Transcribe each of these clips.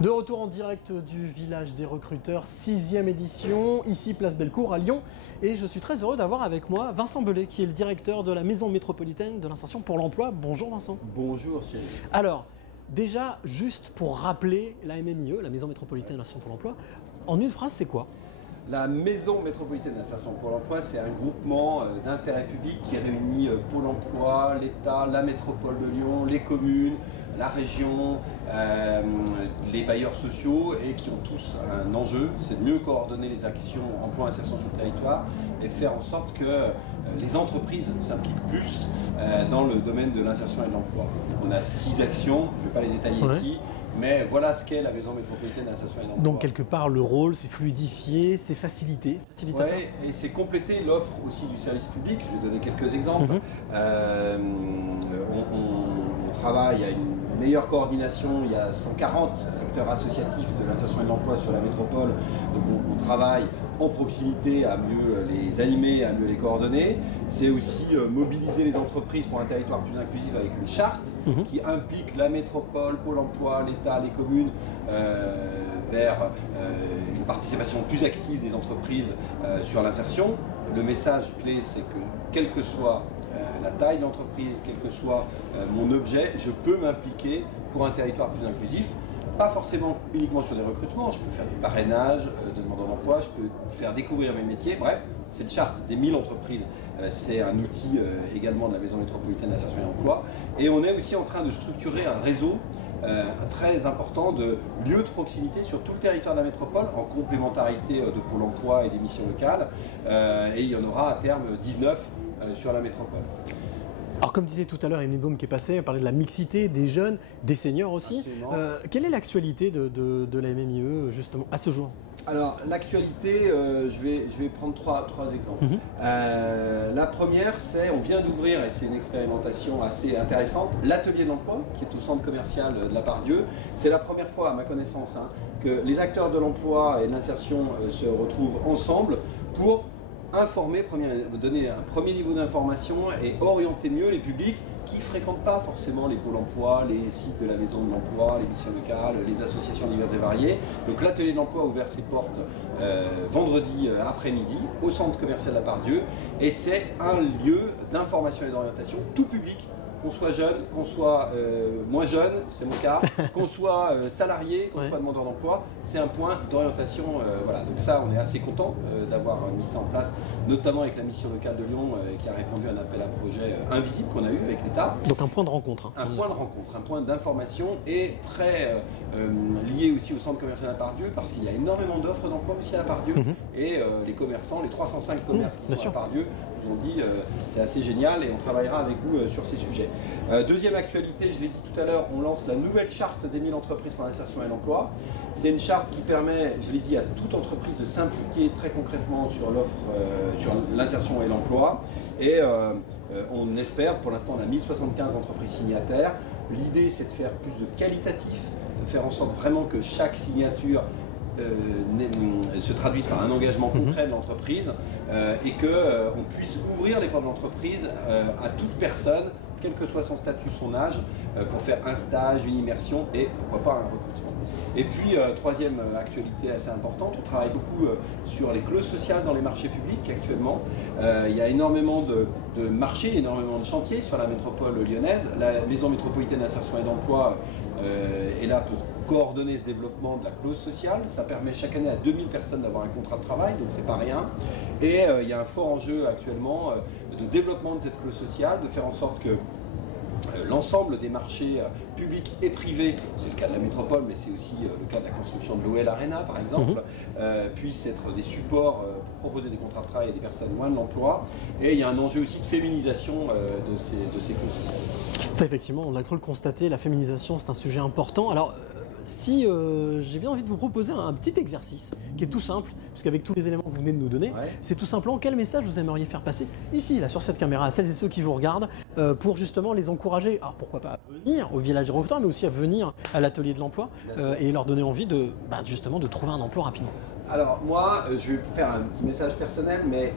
De retour en direct du village des recruteurs, 6e édition, ici place Bellecour à Lyon. Et je suis très heureux d'avoir avec moi Vincent Bellet, qui est le directeur de la Maison métropolitaine de l'insertion pour l'emploi. Bonjour Vincent. Bonjour Cyril. Alors, déjà, juste pour rappeler la MMIE, la Maison métropolitaine de l'insertion pour l'emploi, en une phrase, c'est quoi? La Maison métropolitaine d'insertion pour l'emploi, c'est un groupement d'intérêt public qui réunit Pôle emploi, l'État, la métropole de Lyon, les communes, la région, les bailleurs sociaux et qui ont tous un enjeu, c'est de mieux coordonner les actions emploi-insertion sur le territoire et faire en sorte que les entreprises s'impliquent plus dans le domaine de l'insertion et de l'emploi. On a 6 actions, je ne vais pas les détailler ici. Mais voilà ce qu'est la Maison métropolitaine d'insertion et d'emploi. Donc quelque part le rôle c'est fluidifier, c'est faciliter, facilitateur. Ouais, et c'est compléter l'offre aussi du service public. Je vais donner quelques exemples. On travaille à une meilleure coordination. Il y a 140 acteurs associatifs de l'insertion et de l'emploi sur la métropole. Donc on travaille en proximité à mieux les animer, à mieux les coordonner. C'est aussi mobiliser les entreprises pour un territoire plus inclusif avec une charte qui implique la métropole, Pôle emploi, l'État, les communes vers une participation plus active des entreprises sur l'insertion. Le message clé, c'est que quelle que soit la taille de l'entreprise, quel que soit mon objet, je peux m'impliquer pour un territoire plus inclusif. Pas forcément uniquement sur des recrutements, je peux faire du parrainage de demandeurs d'emploi, je peux faire découvrir mes métiers, bref, cette charte des 1000 entreprises, c'est un outil également de la Maison métropolitaine d'insertion et d'emploi. Et on est aussi en train de structurer un réseau très important de lieux de proximité sur tout le territoire de la métropole, en complémentarité de Pôle emploi et des missions locales. Et il y en aura à terme 19 sur la métropole. Alors comme disait tout à l'heure Émile Baume qui est passé, on parlait de la mixité des jeunes, des seniors aussi. Quelle est l'actualité de la MMIE justement à ce jour? Alors l'actualité, je vais prendre trois exemples. La première, c'est, on vient d'ouvrir, et c'est une expérimentation assez intéressante, l'atelier de l'emploi qui est au centre commercial de la Part-Dieu. C'est la première fois à ma connaissance que les acteurs de l'emploi et de l'insertion se retrouvent ensemble pour informer, donner un premier niveau d'information et orienter mieux les publics qui ne fréquentent pas forcément les pôles emploi, les sites de la maison de l'emploi, les missions locales, les associations diverses et variées. Donc l'atelier de l'emploi a ouvert ses portes vendredi après-midi au centre commercial de la Part-Dieu et c'est un lieu d'information et d'orientation tout public. Qu'on soit jeune, qu'on soit moins jeune, c'est mon cas, qu'on soit salarié, qu'on soit demandeur d'emploi, c'est un point d'orientation. Voilà. Donc ça, on est assez content d'avoir mis ça en place, notamment avec la mission locale de Lyon qui a répondu à un appel à projet invisible qu'on a eu avec l'État. Donc un point de rencontre. Un point de rencontre, un point d'information et très lié aussi au centre commercial à la Part-Dieu parce qu'il y a énormément d'offres d'emploi aussi à la Part-Dieu et les commerçants, les 305 commerces qui sont à la Part-Dieu, nous ont dit c'est assez génial et on travaillera avec vous sur ces sujets. Deuxième actualité, je l'ai dit tout à l'heure, on lance la nouvelle charte des 1000 entreprises pour l'insertion et l'emploi. C'est une charte qui permet, je l'ai dit, à toute entreprise de s'impliquer très concrètement sur l'offre, sur l'insertion et l'emploi. Et on espère, pour l'instant on a 1075 entreprises signataires. L'idée c'est de faire plus de qualitatif, de faire en sorte vraiment que chaque signature se traduise par un engagement concret de l'entreprise et qu'on puisse ouvrir les portes de l'entreprise à toute personne, quel que soit son statut, son âge, pour faire un stage, une immersion et pourquoi pas un recrutement. Et puis, troisième actualité assez importante, on travaille beaucoup sur les clauses sociales dans les marchés publics actuellement. Il y a énormément de marchés, énormément de chantiers sur la métropole lyonnaise. La Maison métropolitaine d'insertion et d'emploi est là pour coordonner ce développement de la clause sociale. Ça permet chaque année à 2000 personnes d'avoir un contrat de travail, donc c'est pas rien. Et il y a un fort enjeu actuellement de développement de cette clause sociale, de faire en sorte que l'ensemble des marchés publics et privés, c'est le cas de la métropole, mais c'est aussi le cas de la construction de l'OL Arena par exemple, puissent être des supports pour proposer des contrats de travail à des personnes loin de l'emploi. Et il y a un enjeu aussi de féminisation de ces clauses sociales. Ça effectivement, on a cru le constater, la féminisation c'est un sujet important. Alors, si j'ai bien envie de vous proposer un petit exercice qui est tout simple, parce qu'avec tous les éléments que vous venez de nous donner, c'est tout simplement quel message vous aimeriez faire passer ici, là, sur cette caméra, à celles et ceux qui vous regardent, pour justement les encourager, alors pourquoi pas à venir au village des recruteurs, mais aussi à venir à l'atelier de l'emploi et leur donner envie de, justement de trouver un emploi rapidement. Alors moi, je vais faire un petit message personnel, mais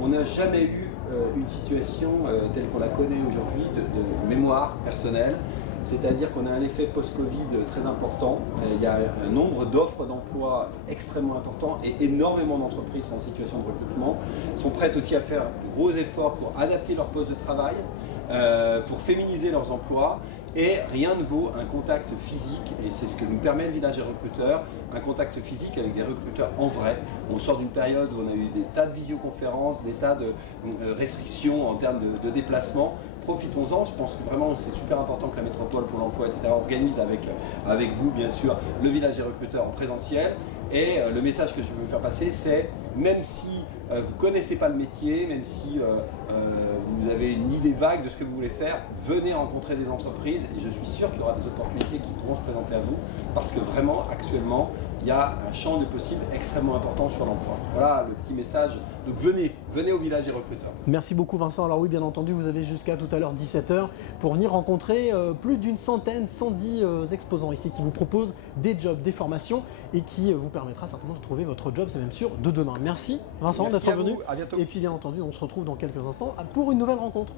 on n'a jamais eu une situation telle qu'on la connaît aujourd'hui de mémoire personnelle. C'est-à-dire qu'on a un effet post-Covid très important. Il y a un nombre d'offres d'emploi extrêmement important et énormément d'entreprises sont en situation de recrutement, sont prêtes aussi à faire de gros efforts pour adapter leur poste de travail, pour féminiser leurs emplois. Et rien ne vaut un contact physique, et c'est ce que nous permet le village des recruteurs, un contact physique avec des recruteurs en vrai. On sort d'une période où on a eu des tas de visioconférences, des tas de restrictions en termes de déplacement. Profitons-en, je pense que vraiment c'est super important que la métropole pour l'emploi, etc. organise avec vous bien sûr le village des recruteurs en présentiel. Et le message que je veux vous faire passer, c'est même si vous ne connaissez pas le métier, même si vous avez une idée vague de ce que vous voulez faire, venez rencontrer des entreprises et je suis sûr qu'il y aura des opportunités qui pourront se présenter à vous parce que vraiment actuellement il y a un champ de possibles extrêmement important sur l'emploi. Voilà le petit message. Donc venez au village des recruteurs. Merci beaucoup Vincent. Alors oui, bien entendu, vous avez jusqu'à tout à l'heure 17h pour venir rencontrer plus d'une centaine, 110 exposants ici qui vous proposent des jobs, des formations et qui vous permettra certainement de trouver votre job, c'est même sûr, de demain. Merci Vincent d'être venu. À bientôt. Et puis bien entendu, on se retrouve dans quelques instants pour une nouvelle rencontre.